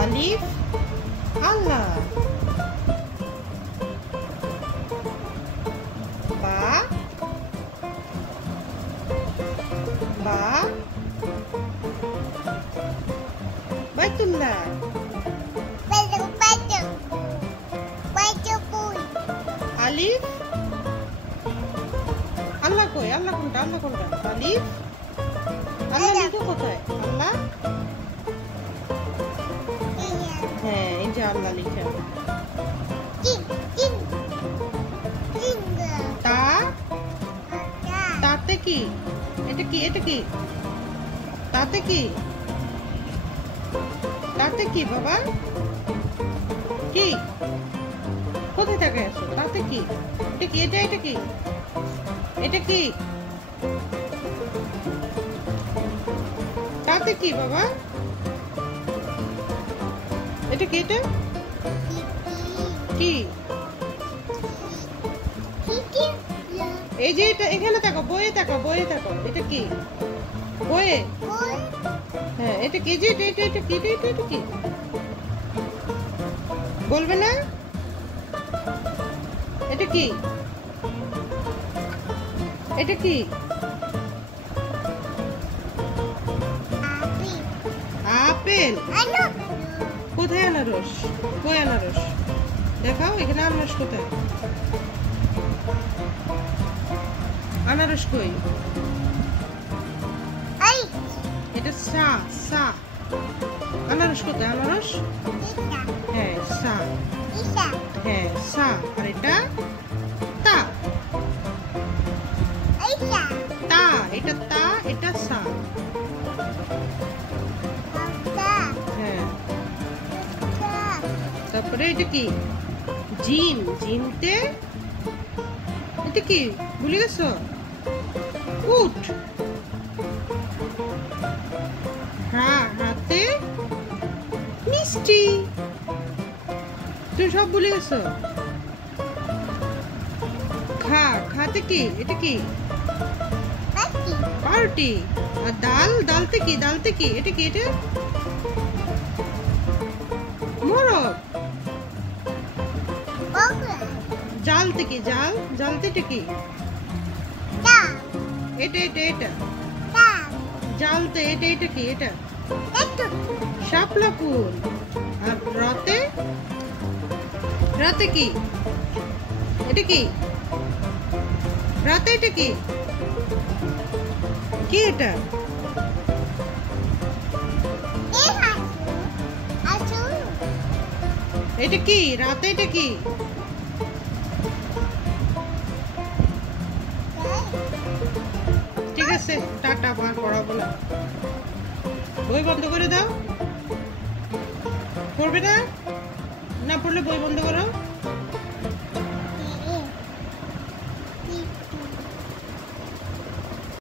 আলিফ আল্লাহ। বা বা বাইতুল্লাহ। আলিফ আল্লাহ কই? আল্লাহ কোনটা? আল্লাহ কোনটা? আলিফ আল্লাহ লিখো কোথায়? আল্লাহ, হ্যাঁ এই যে আল্লাহ লিখে। তা তাতে কি? এটা কি? এটা কি? তাতে কি? তাতে কি বাবা? কি কোথায় থেকে আসো? তাতে কি? এটা কি? এটা এটা কি? এটা কি? তাতে কি বাবা? এটা কি? এটা কি? এই যে এটা, এখানে থাকো, বইয়ে থাকো, বইয়ে থাকো। এটা কি? বইয়ে। হ্যাঁ এটা কি? যে এটা এটা এটা কি? এটা এটা কি বলবে না? এটা কি? এটা কি? আপেল। কোথায় আনারস? কই আনারস? দেখাও এখানে আনারস কোথায়? আনারস কই? এটা সা সা। আনারস কোথায়? আনারস হ্যাঁ সা, হ্যাঁ সা। আর এটা তা, তা এটা তা, এটা সা। হ্যাঁ তারপরে এটা কি? জিম। জিমতে এটা কি ভুলে গেছো? উট। হ্যাঁ হাতে মিষ্টি। তুমি সব ভুলে গেছো। খা। খাতে কি? এটা কি? পার্টি। আর ডাল। ডালতে কি? ডালতে কি? এটা কি? এটা মোরগ। জালতে কি? জাল। জালতে এটা কি? এটা এটা এটা জালতে এটা এটা কি? এটা শাপলা ফুল। আর রাতে? রাতে কি? এটা কি? রাতে এটা কি? কি এটা? এটা কি? রাতে এটা কি? ঠিক আছে টাটা, আর পড়াবো না। বই বন্ধ করে দাও। পড়বে না? না পড়লে বই বন্ধ করো।